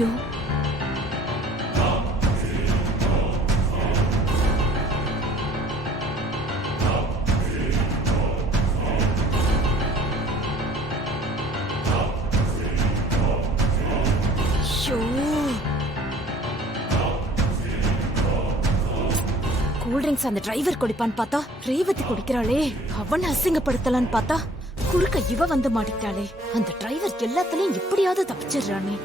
ஐயோ cool drinks அந்த driver குடிப்பான்னு பார்த்தா ரேவதி குடிக்கிறாளே, அவன் அசிங்கப்படுத்தலான்னு பார்த்தா குறுக்க இவ வந்து மாட்டிட்டாளே. அந்த டிரைவர் எல்லாத்துலயும் எப்படியாவது தப்பிச்சிடுறானே.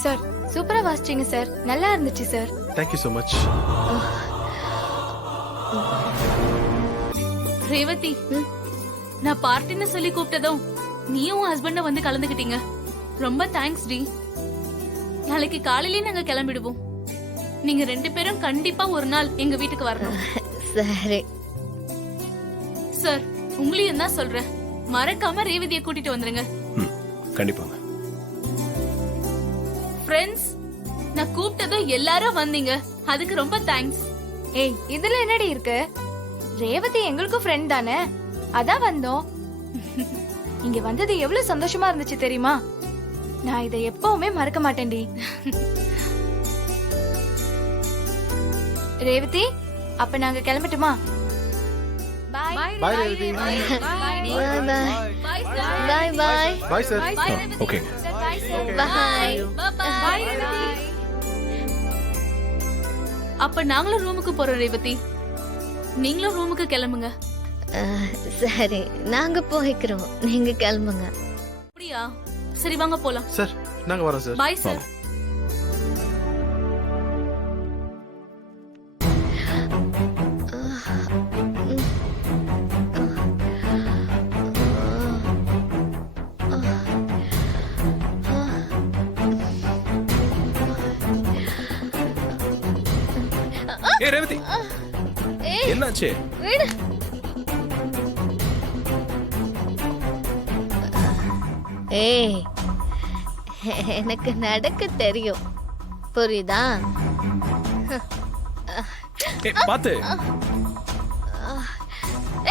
சார் சூப்பரா வாசிச்சீங்க சார், நல்லா இருந்துச்சு sir. Thank you so much. Revathi, நான் பார்ட்டின்னு சொல்லி கூப்பிட்டதும் நீயும் ஹஸ்பண்ட வந்து கலந்துக்கிட்டீங்க. ரொம்ப தேங்க்ஸ் டி. நாளைக்கு காலையிலே நாங்க கிளம்பிடுவோம். நீங்க 2 பேரும் கண்டிப்பா ஒரு நாள் எங்க வீட்டுக்கு வரணும். சரி சார், உங்களையும் தான் சொல்றேன், மறக்காம ரேவதியை கூட்டிட்டு வந்துருங்க. கண்டிப்பாங்க. ஃப்ரெண்ட்ஸ், நான் கூப்பிட்டதும் எல்லாரும் வந்தீங்க, அதுக்கு ரொம்ப தேங்க்ஸ். ஏய், இதுல என்னடி இருக்கு? ரேவதி எங்களுக்கும் ஃப்ரெண்ட் தானே, அதான் வந்தோம். இங்க வந்தது எவ்வளவு சந்தோஷமா இருந்துச்சு தெரியுமா? நான் இதை எப்பவுமே மறக்க மாட்டேன்டி. ரேவதி, அப்ப நாங்க கிளம்பட்டுமா? பாய் Bye, Revati. பாய் பாய் பாய் Bye, sir. Okay. பாய் பாய். அப்ப நாங்களும் ரூமுக்கு போறோம் ரேவதி, நீங்களும் ரூமுக்கு கிளம்புங்க. சரி, நாங்க போய்க்கிறோம், நீங்க கிளம்புங்க. அப்படியா? சரி வாங்க போலாம். Sir, நாங்க வரோம் சார். Bye sir. ஏய் ரேவதி, என்னாச்சு? விடு. ஏய், எனக்கு நடக்க தெரியும், புரியுதா? ஏய் பாத்து.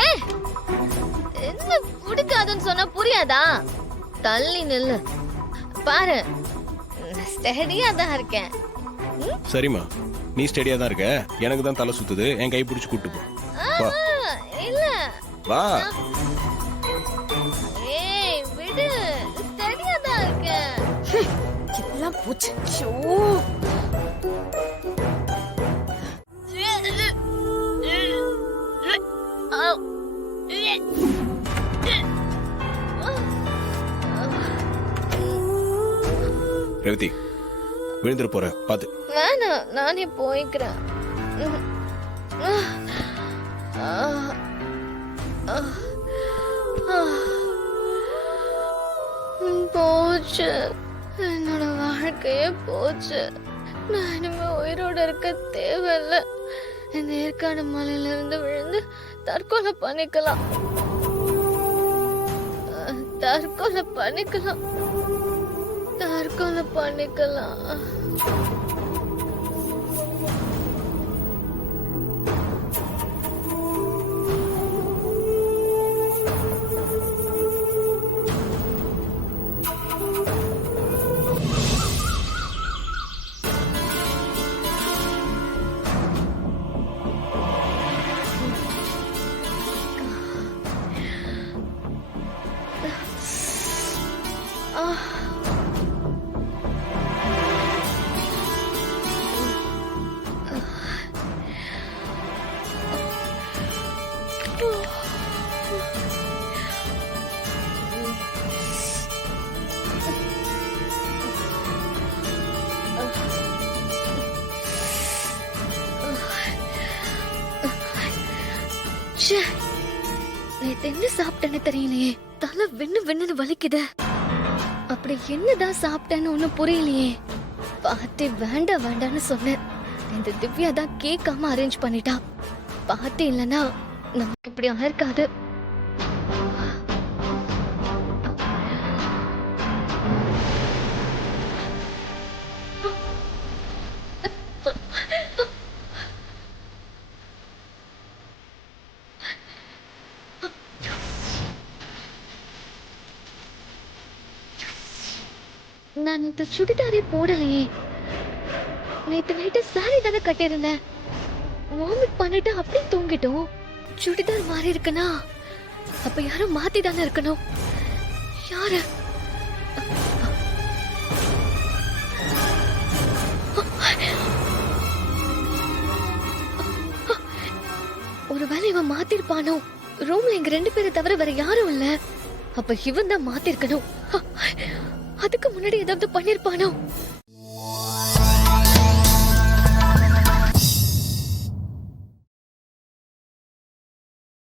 ஏய், என்ன பிடிக்காதுன்னு சொன்னா புரியாதா? தள்ளி நில்லு. பாரு, ஸ்டெடியா தான் இருக்கேன். சரிம்மா, நீ ஸ்டெடியா தான் இருக்க, எனக்கு தான் தலை சுத்துது. என் கை பிடிச்சு கூட்டு போ. வா. இல்ல வா. ஏய் விடு, ஸ்டெடியா தான் இருக்கேன். எல்லாம் போச்சு. ஐயோ ரேவதி, விழுந்துட போற, பாத்து. வேணாம், நானே போய்க்கிறேன். போச்சு, என்னோட வாழ்க்கையே போச்சு. நான் இனிமே உயிரோட இருக்க தேவையில்ல. இந்த ஏற்காடு மலையில இருந்து விழுந்து தற்கொலை பண்ணிக்கலாம், தற்கொலை பண்ணிக்கலாம், தற்கொலை பண்ணிக்கலாம். ச்சே, நேத்து என்ன சாப்பிட்டேன்னு தெரியலையே. தலை வென்னு வலிக்குது. அப்படி என்னதான் சாப்பிட்டேன்னு ஒண்ணும் புரியலையே. பாட்டி வேண்டான்னு சொன்னேன். இந்த திவ்யா தான் கேட்காம அரேஞ்ச் பண்ணிட்டா. பாட்டி இல்லனா நமக்கு இப்படி ஆயிருக்காது. நான் இந்த சுடிதாரே போடலையே. நேத்து நைட்டு சாரி தானே கட்டியிருந்தேன். வாமிட் பண்ணிட்டு அப்படியே தூங்கிட்டோம். சுடிதார் மாறி இருக்குன்னா அப்ப யாரும் மாத்தி தானே இருக்கணும். யாரு? ஒருவேளை இவன் மாத்திருப்பானோ? ரூம்ல எங்க 2 பேரை தவிர வேற யாரும் இல்ல. அப்ப இவன் தான் மாத்திருக்கணும். அதுக்கு முன்னாடி ஏதாவது பண்ணிருப்பானோ?